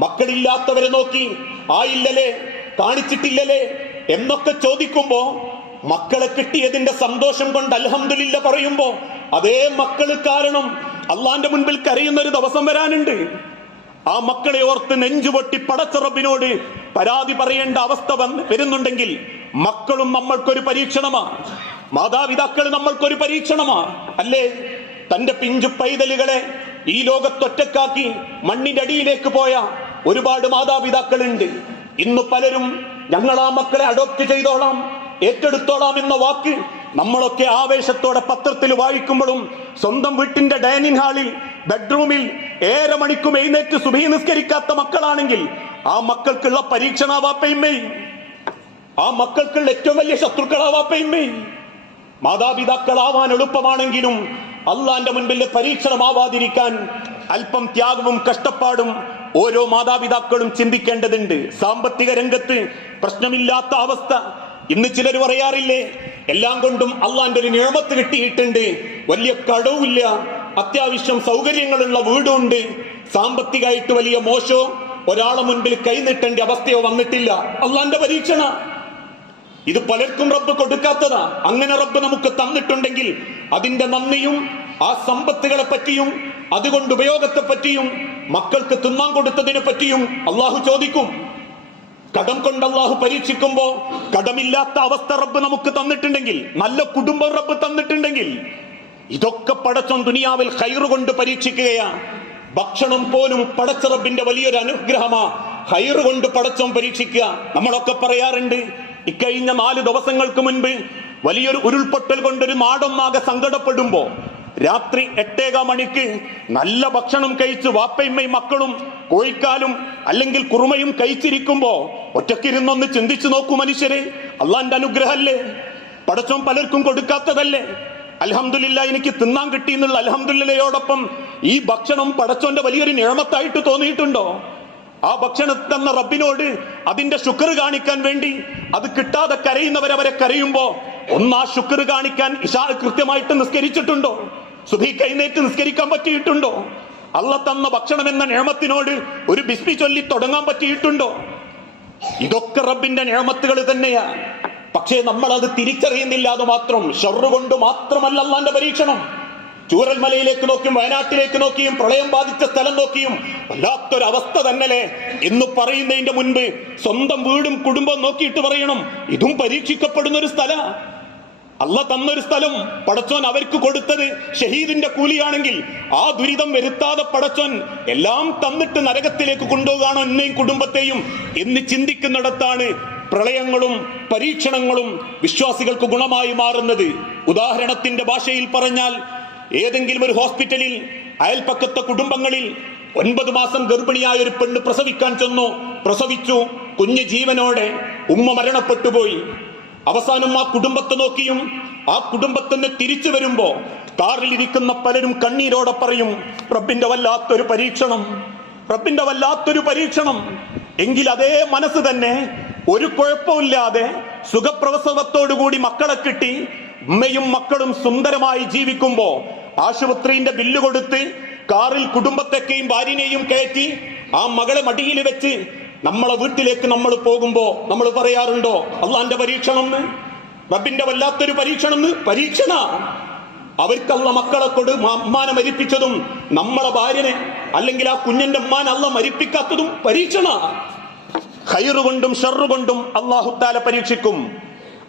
മക്കളില്ലാത്തവരെ നോക്കി ആയില്ലല്ലേ കാണിച്ചിട്ടില്ലല്ലേ എന്നൊക്കെ ചോദിക്കുമ്പോ മക്കളെ കിട്ടിയതിന്റെ സന്തോഷം കൊണ്ട് അലഹമില്ല പറയുമ്പോ അതേ മക്കൾ കാരണം അള്ളാന്റെ മുൻപിൽ കരയുന്ന ഒരു ദിവസം വരാനുണ്ട്. ആ മക്കളെ ഓർത്ത് നെഞ്ചുപൊട്ടി പടച്ചറബിനോട് പരാതി പറയേണ്ട അവസ്ഥ വരുന്നുണ്ടെങ്കിൽ മക്കളും നമ്മൾക്കൊരു പരീക്ഷണമാ. മാതാപിതാക്കൾ നമ്മൾക്കൊരു പരീക്ഷണമാ. അല്ലേ? തന്റെ പിഞ്ചു പൈതലുകളെ ഈ ലോകത്തൊറ്റക്കാക്കി മണ്ണിന്റെ അടിയിലേക്ക് പോയ ഒരുപാട് മാതാപിതാക്കളുണ്ട്. ഇന്ന് പലരും ഞങ്ങൾ ആ മക്കളെ അഡോപ്റ്റ് ചെയ്തോളാം ഏറ്റെടുത്തോളാം എന്ന വാക്ക് നമ്മളൊക്കെ ആവേശത്തോടെ പത്രത്തിൽ വായിക്കുമ്പോഴും സ്വന്തം വീട്ടിന്റെ ഡൈനിങ് ഹാളിൽ ബെഡ്റൂമിൽ ഏറെ മണിക്കും എഴുന്നേറ്റ് സുഭീ നിസ്കരിക്കാത്ത മക്കളാണെങ്കിൽ ആ മക്കൾക്കുള്ള പരീക്ഷണാവാപ്പയമ്മേ. ആ മക്കൾക്കുള്ള ഏറ്റവും വലിയ ശത്രുക്കളാവാപ്പയമ്മേ. മാതാപിതാക്കളാവാൻ എളുപ്പമാണെങ്കിലും അള്ളാന്റെ മുൻപിൽ പരീക്ഷണമാവാതിരിക്കാൻ അല്പം ത്യാഗവും കഷ്ടപ്പാടും ഓരോ മാതാപിതാക്കളും ചിന്തിക്കേണ്ടതുണ്ട്. സാമ്പത്തിക രംഗത്ത് പ്രശ്നമില്ലാത്ത അവസ്ഥ. ഇന്ന് ചിലർ പറയാറില്ലേ എല്ലാം കൊണ്ടും അള്ളാന്റെ ഒരു നിയമത്ത് കിട്ടിയിട്ടുണ്ട്. വലിയ കടവുമില്ല. അത്യാവശ്യം സൗകര്യങ്ങളുള്ള വീടുണ്ട്. സാമ്പത്തികമായിട്ട് വലിയ മോശോ. ഒരാളെ മുൻപിൽ കൈനീട്ടേണ്ട അവസ്ഥയോ വന്നിട്ടില്ല. അള്ളാന്റെ പരീക്ഷണ. ഇത് പലർക്കും റബ്ബ് കൊടുക്കാത്തതാ. അങ്ങനെ റബ്ബ് നമുക്ക് തന്നിട്ടുണ്ടെങ്കിൽ അതിന്റെ നന്ദിയും ആ സമ്പത്തുകളെ പറ്റിയും അതുകൊണ്ട് ഉപയോഗത്തെ പറ്റിയും മക്കൾക്ക് തിന്നാൻ കൊടുത്തതിനെ പറ്റിയും അള്ളാഹു ചോദിക്കും. കടം കൊണ്ട് അള്ളാഹു പരീക്ഷിക്കുമ്പോ കടമില്ലാത്ത അവസ്ഥ റബ്ബ് നമുക്ക് തന്നിട്ടുണ്ടെങ്കിൽ നല്ല കുടുംബം റബ്ബ് തന്നിട്ടുണ്ടെങ്കിൽ ഇതൊക്കെ പടച്ചോൻ ദുനിയാവിൽ ഹൈറ് കൊണ്ട് പരീക്ഷിക്കുകയാ. ഭക്ഷണം പോലും പടച്ച റബ്ബിന്റെ വലിയൊരു അനുഗ്രഹമാ. ഹൈറ് കൊണ്ട് പടച്ചോൻ പരീക്ഷിക്കുക. നമ്മളൊക്കെ പറയാറുണ്ട് ഇക്കഴിഞ്ഞ നാല് ദിവസങ്ങൾക്ക് മുൻപ് വലിയൊരു ഉരുൾപൊട്ടൽ കൊണ്ടൊരു നാടൊന്നാകെ സങ്കടപ്പെടുമ്പോ രാത്രി എട്ടേക മണിക്ക് നല്ല ഭക്ഷണം കഴിച്ച് വാപ്പയമ്മയും മക്കളും കോഴിക്കാലും അല്ലെങ്കിൽ കുറുമയും കഴിച്ചിരിക്കുമ്പോ ഒറ്റക്കിരുന്നൊന്ന് ചിന്തിച്ചു നോക്കൂ മനുഷ്യരെ. അള്ളാന്റെ അനുഗ്രഹല്ലേ. പടച്ചോൻ പലർക്കും കൊടുക്കാത്തതല്ലേ. അലഹമില്ല എനിക്ക് തിന്നാൻ കിട്ടി എന്നുള്ള അലഹമില്ലയോടൊപ്പം ഈ ഭക്ഷണം പടച്ചോന്റെ വലിയൊരു നിയമത്തായിട്ട് തോന്നിയിട്ടുണ്ടോ? ആ ഭക്ഷണം തന്ന റബ്ബിനോട് അതിന്റെ ശുക്ർ കാണിക്കാൻ വേണ്ടി അത് കിട്ടാതെ കരയുന്നവരവരെ കരയുമ്പോ ഒന്ന് ആ ശുക്ർ കാണിക്കാൻ ഇഷാ കൃത്യമായിട്ട് നിസ്കരിച്ചിട്ടുണ്ടോ? സുബി കൈനേറ്റ് നിസ്കരിക്കാൻ പറ്റിയിട്ടുണ്ടോ? അല്ല തന്ന ഭക്ഷണം എന്ന നിയമത്തിനോട് ഒരു ബിസ്മി ചൊല്ലി തുടങ്ങാൻ പറ്റിയിട്ടുണ്ടോ? ഇതൊക്കെ റബ്ബിന്റെ നിയമത്തുകൾ തന്നെയാ. പക്ഷേ നമ്മൾ അത് തിരിച്ചറിയുന്നില്ല അത് മാത്രം. ഷൊറുകൊണ്ട് മാത്രമല്ല അള്ളാന്റെ പരീക്ഷണം. ചൂരൽമലയിലേക്ക് നോക്കിയും വയനാട്ടിലേക്ക് നോക്കിയും പ്രളയം ബാധിച്ച സ്ഥലം നോക്കിയും വല്ലാത്തൊരവസ്ഥ തന്നല്ലേ? എന്ന് പറയുന്നതിന്റെ മുൻപ് സ്വന്തം വീടും കുടുംബം നോക്കിയിട്ട് പറയണം. ഇതും പരീക്ഷിക്കപ്പെടുന്ന ഒരു സ്ഥല. അല്ല തന്നൊരു സ്ഥലം പടച്ചോൻ അവർക്ക് കൊടുത്തത് ഷഹീദിന്റെ കൂലിയാണെങ്കിൽ ആ ദുരിതം വരുത്താതെ പടച്ചോൻ എല്ലാം തന്നിട്ട് നരകത്തിലേക്ക് കൊണ്ടുപോകാണോ എന്നെയും കുടുംബത്തെയും എന്ന് ചിന്തിക്കുന്നിടത്താണ് പ്രളയങ്ങളും പരീക്ഷണങ്ങളും വിശ്വാസികൾക്ക് ഗുണമായി മാറുന്നത്. ഉദാഹരണത്തിന്റെ ഭാഷയിൽ പറഞ്ഞാൽ ഏതെങ്കിലും ഒരു ഹോസ്പിറ്റലിൽ അയൽപ്പക്കത്തെ കുടുംബങ്ങളിൽ ഒൻപത് മാസം ഗർഭിണിയായ ഒരു പെണ്ണ് പ്രസവിക്കാൻ ചെന്നു. പ്രസവിച്ചു. കുഞ്ഞ് ജീവനോടെ ഉമ്മ മരണപ്പെട്ടുപോയി. അവസാനം ആ കുടുംബത്തെ നോക്കിയും ആ കുടുംബത്തിന് തിരിച്ചു വരുമ്പോ കാറിൽ ഇരിക്കുന്ന പലരും കണ്ണീരോടെ പറയും റബ്ബിന്റെ വല്ലാത്തൊരു പരീക്ഷണം റബ്ബിന്റെ വല്ലാത്തൊരു പരീക്ഷണം. എങ്കിൽ അതേ മനസ്സ് തന്നെ ഒരു കുഴപ്പമില്ലാതെ സുഖപ്രസവത്തോടുകൂടി മക്കളെ കിട്ടി ഉമ്മയും മക്കളും സുന്ദരമായി ജീവിക്കുമ്പോ ആശുപത്രിന്റെ ബില്ല് കൊടുത്ത് കാറിൽ കുടുംബത്തെക്കെയും ഭാര്യനെയും കയറ്റി ആ മകളെ മടിയിൽ വെച്ച് നമ്മളെ വീട്ടിലേക്ക് നമ്മൾ പോകുമ്പോ നമ്മൾ പറയാറുണ്ടോ? അള്ളാന്റെ പരീക്ഷണം റബ്ബിന്റെ വല്ലാത്തൊരു പരീക്ഷണം. പരീക്ഷണ അവർക്കല്ല മക്കളെ കൊടു അമ്മാനെ മരിപ്പിച്ചതും നമ്മളെ ഭാര്യനെ അല്ലെങ്കിൽ ആ കുഞ്ഞന്റെ അമ്മാൻ അല്ല മരിപ്പിക്കാത്തതും പരീക്ഷണ. ഹൈറുകൊണ്ടും ഷെറുകൊണ്ടും ഷെറ് കൊണ്ടും അള്ളാഹുത്താല പരീക്ഷിക്കും.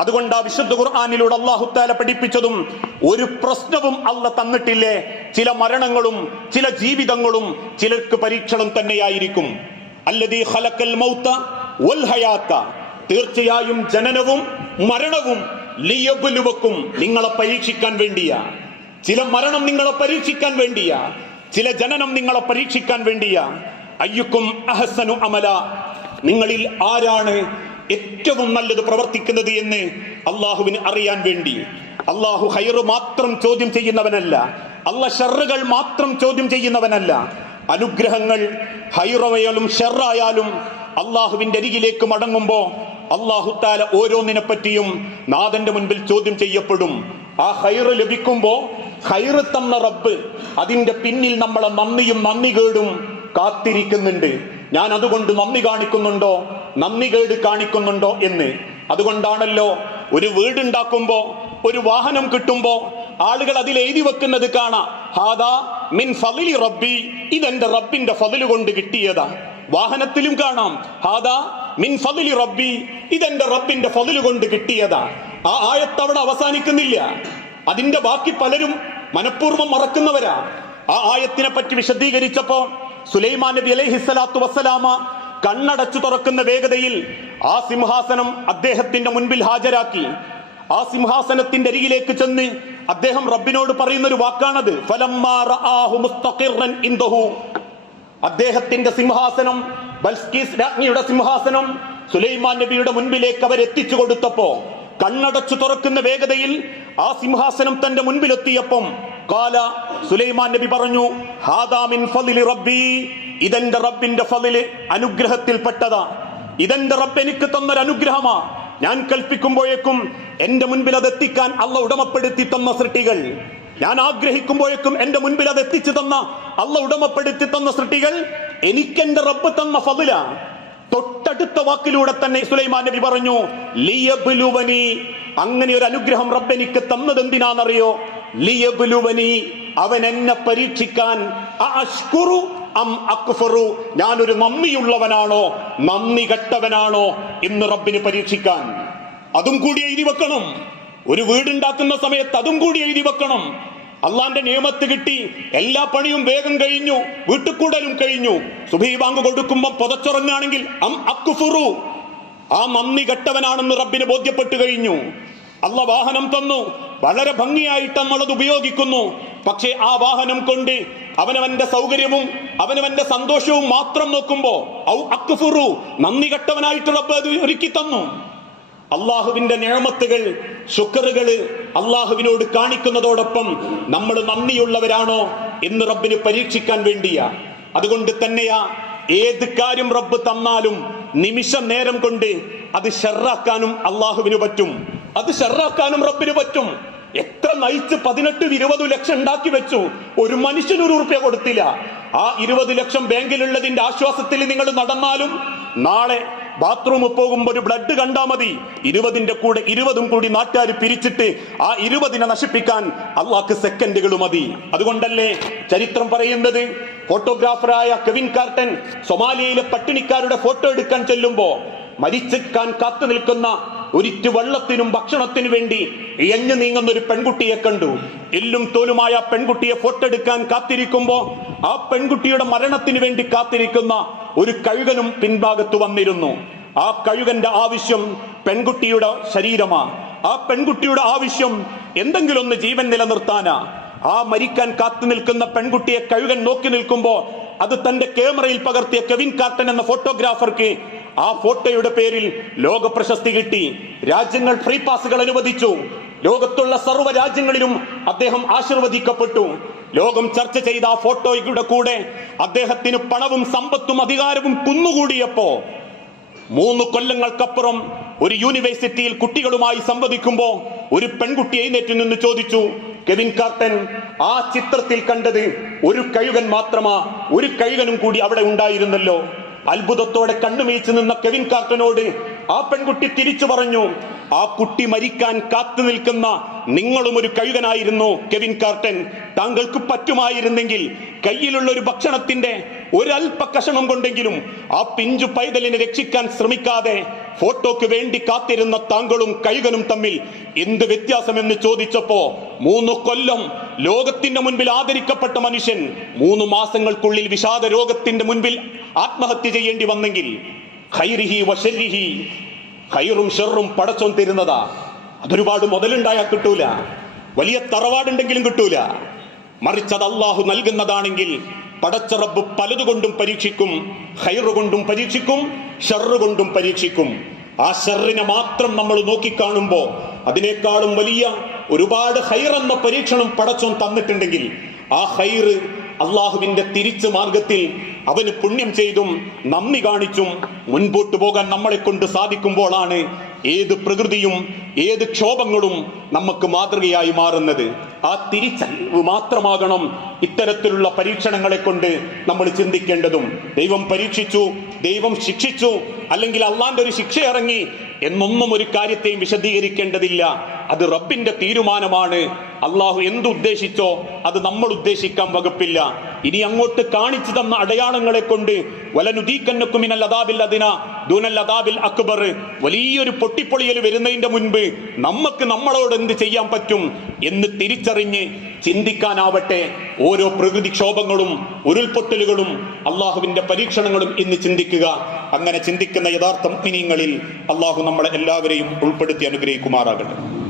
അതുകൊണ്ട് ആ വിശുദ്ധ ഖുർആാനിലൂടെ അള്ളാഹുത്താല പഠിപ്പിച്ചതും ഒരു പ്രശ്നവും അല്ല തന്നിട്ടില്ലേ? ചില മരണങ്ങളും ചില ജീവിതങ്ങളും ചിലർക്ക് പരീക്ഷണം തന്നെയായിരിക്കും. അല്ലതീ ഖലക്കൽ മൗത്ത വൽ തീർച്ചയായും ജനനവും മരണവും ലിയബുലുവക്കും നിങ്ങളെ പരീക്ഷിക്കാൻ വേണ്ടിയാ. ചില മരണം നിങ്ങളെ പരീക്ഷിക്കാൻ വേണ്ടിയാ. ചില ജനനം നിങ്ങളെ പരീക്ഷിക്കാൻ വേണ്ടിയാ. അയ്യുക്കും അഹസനു അമല. നിങ്ങളിൽ ആരാണ് ഏറ്റവും നല്ലത് പ്രവർത്തിക്കുന്നത് എന്ന് അള്ളാഹുവിന് അറിയാൻ വേണ്ടി. അള്ളാഹു ഹൈറ് മാത്രം ചോദ്യം ചെയ്യുന്നവനല്ല. അല്ല ഷറുകൾ മാത്രം ചോദ്യം ചെയ്യുന്നവനല്ല. അനുഗ്രഹങ്ങൾ ഹൈറവയാലും ഷെറായാലും അള്ളാഹുവിന്റെ അരികിലേക്ക് മടങ്ങുമ്പോ അള്ളാഹുത്താല ഓരോന്നിനെ പറ്റിയും നാഥന്റെ മുൻപിൽ ചോദ്യം ചെയ്യപ്പെടും. ആ ഹൈറ് ലഭിക്കുമ്പോ ഹൈറ് തന്ന റബ്ബ് അതിന്റെ പിന്നിൽ നമ്മളെ നന്ദിയും നന്ദി കേടും കാത്തിരിക്കുന്നുണ്ട്. ഞാൻ അതുകൊണ്ട് നന്ദി കാണിക്കുന്നുണ്ടോ? നന്ദി കേട് കാണിക്കുന്നുണ്ടോ എന്ന്. അതുകൊണ്ടാണല്ലോ ഒരു വീടുണ്ടാക്കുമ്പോ ഒരു വാഹനം കിട്ടുമ്പോ ആളുകൾ അതിൽ എഴുതി വെക്കുന്നത് കാണാം. ഹാദാ മിൻ ഫലിലി റബ്ബി. ഇതെന്റെ റബ്ബിന്റെ ഫതിൽ കൊണ്ട് കിട്ടിയതാ. വാഹനത്തിലും കാണാം. ഹാദാ മിൻ ഫതിലി റബ്ബി. ഇതെന്റെ റബ്ബിന്റെ ഫതിൽ കൊണ്ട് കിട്ടിയതാ. ആ ആയത്തവിടെ അവസാനിക്കുന്നില്ല. അതിന്റെ ബാക്കി പലരും മനഃപൂർവം മറക്കുന്നവരാ. ആ ആയത്തിനെ പറ്റി വിശദീകരിച്ചപ്പോ സുലൈമാൻ നബി അലൈഹിസ്സലാത്തു വസ്സലാമ കണ്ണടച്ചു തുറക്കുന്ന വേഗതയിൽ ആ സിംഹാസനം അദ്ദേഹത്തിന്റെ മുൻപിൽ ഹാജരാക്കി. ആ സിംഹാസനത്തിന്റെ അരികിലേക്ക് ചെന്ന് അദ്ദേഹം റബ്ബിനോട് പറയുന്ന ഒരു വാക്കാണത് അദ്ദേഹത്തിന്റെ സിംഹാസനം ബൽസ്കീസ് രാജ്ഞിയുടെ സിംഹാസനം സുലൈമാൻ നബിയുടെ മുൻപിലേക്ക് അവർ എത്തിച്ചു കൊടുത്തപ്പോ കണ്ണടച്ചു തുറക്കുന്ന വേഗതയിൽ ആ സിംഹാസനം തന്റെ മുൻപിലെത്തിയപ്പം കാല സുലൈമാൻ നബി പറഞ്ഞു ഹാദാമിൻ റബ്ബി. ഇതെന്റെ റബ്ബിന്റെ ഫലിൽ അനുഗ്രഹത്തിൽപ്പെട്ടതാ. ഇതെന്റെ റബ്ബ് എനിക്ക് തന്നൊരു അനുഗ്രഹമാ ഞാൻ കൽപ്പിക്കുമ്പോഴേക്കും എന്റെ മുൻപിൽ അത് എത്തിക്കാൻ അല്ല ഉടമപ്പെടുത്തി തന്ന സൃഷ്ടികൾ. ഞാൻ ആഗ്രഹിക്കുമ്പോഴേക്കും എന്റെ മുൻപിൽ അത് എത്തിച്ചു തന്ന അല്ല ഉടമപ്പെടുത്തി തന്ന സൃഷ്ടികൾ എനിക്കെന്റെ റബ്ബ് തന്ന ഫതില. തൊട്ടടുത്ത വാക്കിലൂടെ തന്നെ സുലൈമാൻ നബി പറഞ്ഞു ലിയബുലുവനി. അങ്ങനെ ഒരു അനുഗ്രഹം റബ്ബ് എനിക്ക് തന്നത് എന്തിനാണെന്നറിയോ? ലിയബുലുവനി അവൻ എന്നെ പരീക്ഷിക്കാൻ. അം അക്ഫറു ഞാനൊരു നന്ദിയുള്ളവനാണോ? നന്ദി കെട്ടവനാണോ എന്ന് റബ്ബിന് പരീക്ഷിക്കാൻ. അതും കൂടി എഴുതി വെക്കണം. ഒരു വീടുണ്ടാക്കുന്ന സമയത്ത് അതും കൂടി എഴുതി വെക്കണം. അള്ളാന്റെ നിയമത്ത് കിട്ടി. എല്ലാ പണിയും വേഗം കഴിഞ്ഞു. വീട്ടുകൂടലും കഴിഞ്ഞു. സുബീ ബാങ്ക് കൊടുക്കുമ്പോൾ പുതച്ചുറങ്ങാണെങ്കിൽ അം അക്കുഫുറു ആ നന്ദി കെട്ടവനാണെന്ന് റബ്ബിന് ബോധ്യപ്പെട്ടു കഴിഞ്ഞു. അള്ള വാഹനം തന്നു. വളരെ ഭംഗിയായിട്ട് നമ്മളത് ഉപയോഗിക്കുന്നു. പക്ഷേ ആ വാഹനം കൊണ്ട് അവനവന്റെ സൗകര്യവും അവനവന്റെ സന്തോഷവും മാത്രം നോക്കുമ്പോ ഔ നന്ദി കെട്ടവനായിട്ട് ഒരുക്കി തന്നു. അള്ളാഹുവിന്റെ നിയമത്തുകൾ ശുക്റുകൾ അള്ളാഹുവിനോട് കാണിക്കുന്നതോടൊപ്പം നമ്മൾ നന്ദിയുള്ളവരാണോ എന്ന് റബ്ബിന് പരീക്ഷിക്കാൻ വേണ്ടിയാ. അതുകൊണ്ട് തന്നെയാ ഏത് കാര്യം റബ്ബ് തന്നാലും നിമിഷ നേരം കൊണ്ട് അത് ഷെറാക്കാനും അള്ളാഹുവിന് പറ്റും. അത് ഷെറാക്കാനും റബ്ബിന് പറ്റും. എത്ര നയിച്ച് പതിനെട്ട് ഇരുപത് ലക്ഷം ഉണ്ടാക്കി വെച്ചു? ഒരു മനുഷ്യന് ഒരു ഉറുപ്പ്യ കൊടുത്തില്ല. ആ ഇരുപത് ലക്ഷം ബാങ്കിലുള്ളതിന്റെ ആശ്വാസത്തിൽ നിങ്ങൾ നടന്നാലും നാളെ ബാത്റൂമിൽ പോകുമ്പോൾ ഒരു ബ്ലഡ് കണ്ടാ മതി. ഇരുപതിന്റെ കൂടെ ഇരുപതും കൂടി നാട്ടുകാർ പിരിച്ചിട്ട് ആ ഇരുപതിനെ നശിപ്പിക്കാൻ അള്ളാഹ്ക്ക് സെക്കൻഡുകൾ മതി. അതുകൊണ്ടല്ലേ ചരിത്രം പറയുന്നത്? ഫോട്ടോഗ്രാഫറായ കെവിൻ കാർട്ടൻ സൊമാലിയയിലെ പട്ടിണിക്കാരുടെ ഫോട്ടോ എടുക്കാൻ ചെല്ലുമ്പോ മരിച്ചെക്കാൻ കാത്തു നിൽക്കുന്ന ഒരിറ്റു വെള്ളത്തിനും ഭക്ഷണത്തിനു വേണ്ടി എഞ്ഞു നീങ്ങുന്ന ഒരു പെൺകുട്ടിയെ കണ്ടു. എല്ലും തോലുമായ പെൺകുട്ടിയെ ഫോട്ടോ എടുക്കാൻ കാത്തിരിക്കുമ്പോ ആ പെൺകുട്ടിയുടെ മരണത്തിന് വേണ്ടി കാത്തിരിക്കുന്ന ഒരു കഴുകനും പിൻഭാഗത്ത് വന്നിരുന്നു. ആ കഴുകന്റെ ആവശ്യം പെൺകുട്ടിയുടെ ശരീരമാ. ആ പെൺകുട്ടിയുടെ ആവശ്യം എന്തെങ്കിലും ഒന്ന് ജീവൻ നിലനിർത്താനാ. ആ മരിക്കാൻ കാത്തു നിൽക്കുന്ന പെൺകുട്ടിയെ കഴുകൻ നോക്കി നിൽക്കുമ്പോ അത് തന്റെ ക്യാമറയിൽ പകർത്തിയ കെവിൻ കാർട്ടൻ എന്ന ഫോട്ടോഗ്രാഫർക്ക് ആ ഫോട്ടോയുടെ പേരിൽ ലോക പ്രശസ്തി കിട്ടി. രാജ്യങ്ങൾ ഫ്രീ പാസുകൾ അനുവദിച്ചു. ലോകത്തുള്ള സർവ രാജ്യങ്ങളിലും അദ്ദേഹം ആശീർവദിക്കപ്പെട്ടു. ലോകം ചർച്ച ചെയ്ത ആ ഫോട്ടോയുടെ കൂടെ അദ്ദേഹത്തിന് പണവും സമ്പത്തും അധികാരവും കുന്നുകൂടിയപ്പോ മൂന്ന് കൊല്ലങ്ങൾക്കപ്പുറം ഒരു യൂണിവേഴ്സിറ്റിയിൽ കുട്ടികളുമായി സംവദിക്കുമ്പോൾ ഒരു പെൺകുട്ടി എഴുന്നേറ്റ് നിന്ന് ചോദിച്ചു കെവിൻ കാർട്ടൻ ആ ചിത്രത്തിൽ കണ്ടത് ഒരു കഴുകൻ മാത്രമാ? ഒരു കഴുകനും കൂടി അവിടെ ഉണ്ടായിരുന്നല്ലോ? അത്ഭുതത്തോടെ കണ്ണുമീച്ചു നിന്ന കെവിൻ കാർട്ടനോട് ആ പെൺകുട്ടി തിരിച്ചു പറഞ്ഞു ആ കുട്ടി മരിക്കാൻ കാത്തു നിൽക്കുന്ന നിങ്ങളും ഒരു കഴുകനായിരുന്നു കെവിൻ കാർട്ടൻ. താങ്കൾക്ക് പറ്റുമായിരുന്നെങ്കിൽ കയ്യിലുള്ള ഒരു ഭക്ഷണത്തിന്റെ ഒരൽപ്പ കഷണം കൊണ്ടെങ്കിലും ആ പിഞ്ചു പൈതലിനെ രക്ഷിക്കാൻ ശ്രമിക്കാതെ ഫോട്ടോക്ക് വേണ്ടി കാത്തിരുന്ന താങ്കളും കൈകനും തമ്മിൽ എന്ത് വ്യത്യാസമെന്ന് ചോദിച്ചപ്പോ മൂന്ന് കൊല്ലം ലോകത്തിന്റെ മുൻപിൽ ആദരിക്കപ്പെട്ട മനുഷ്യൻ മൂന്ന് മാസങ്ങൾക്കുള്ളിൽ വിഷാദ രോഗത്തിന്റെ മുൻപിൽ ആത്മഹത്യ ചെയ്യേണ്ടി വന്നെങ്കിൽ ഖൈറും ഷെറും പടച്ചോൻ തരുന്നതാ. അതൊരുപാട് മുതലുണ്ടായാൽ കിട്ടൂല. വലിയ തറവാടുണ്ടെങ്കിലും കിട്ടൂല. മറിച്ചത് അള്ളാഹു നൽകുന്നതാണെങ്കിൽ പടച്ച റബ്ബ് പലതുകൊണ്ടും പരീക്ഷിക്കും ഹൈറ് കൊണ്ടും പരീക്ഷിക്കും ഷെറ് കൊണ്ടും പരീക്ഷിക്കും. ആ ഷെറിനെ മാത്രം നമ്മൾ നോക്കിക്കാണുമ്പോ അതിനേക്കാളും വലിയ ഒരുപാട് ഹൈർ എന്ന പരീക്ഷണം പടച്ചോൻ തന്നിട്ടുണ്ടെങ്കിൽ ആ ഹൈറ് അള്ളാഹുവിന്റെ തിരിച്ചു മാർഗത്തിൽ അവന് പുണ്യം ചെയ്തും നന്ദി കാണിച്ചും മുൻപോട്ട് പോകാൻ നമ്മളെ കൊണ്ട് സാധിക്കുമ്പോഴാണ് ഏത് പ്രകൃതിയും ഏത് ക്ഷോഭങ്ങളും നമുക്ക് മാതൃകയായി മാറുന്നത്. ആ തിരിച്ചറിവ് മാത്രമാകണം ഇത്തരത്തിലുള്ള പരീക്ഷണങ്ങളെ കൊണ്ട് നമ്മൾ ചിന്തിക്കേണ്ടതും. ദൈവം പരീക്ഷിച്ചു ദൈവം ശിക്ഷിച്ചു അല്ലെങ്കിൽ അള്ളാന്റെ ഒരു ശിക്ഷ ഇറങ്ങി എന്നൊന്നും ഒരു കാര്യത്തെയും വിശദീകരിക്കേണ്ടതില്ല. അത് റബ്ബിന്റെ തീരുമാനമാണ്. അള്ളാഹു എന്തുദ്ദേശിച്ചോ അത് നമ്മൾ ഉദ്ദേശിക്കാൻ വകുപ്പില്ല. ഇനി അങ്ങോട്ട് കാണിച്ചു തന്ന അടയാളങ്ങളെ കൊണ്ട് വലനുദീക്കന്നക്കുമിനൽ അദാബിൽ അതിന ദൂനൽ അദാബിൽ അക്ബർ. വലിയൊരു പൊട്ടിപ്പൊളിയൽ വരുന്നതിന്റെ മുൻപ് നമുക്ക് നമ്മളോട് എന്ത് ചെയ്യാൻ പറ്റും എന്ന് തിരിച്ചറിഞ്ഞ് ചിന്തിക്കാനാവട്ടെ ഓരോ പ്രകൃതിക്ഷോഭങ്ങളും ഉരുൾപൊട്ടലുകളും അള്ളാഹുവിന്റെ പരീക്ഷണങ്ങളും ഇന്ന് ചിന്തിക്കുക. അങ്ങനെ ചിന്തിക്കുന്ന യഥാർത്ഥ മിനിങ്ങളിൽ അള്ളാഹു നമ്മളെ എല്ലാവരെയും ഉൾപ്പെടുത്തി അനുഗ്രഹിക്കുമാറാകട്ടെ.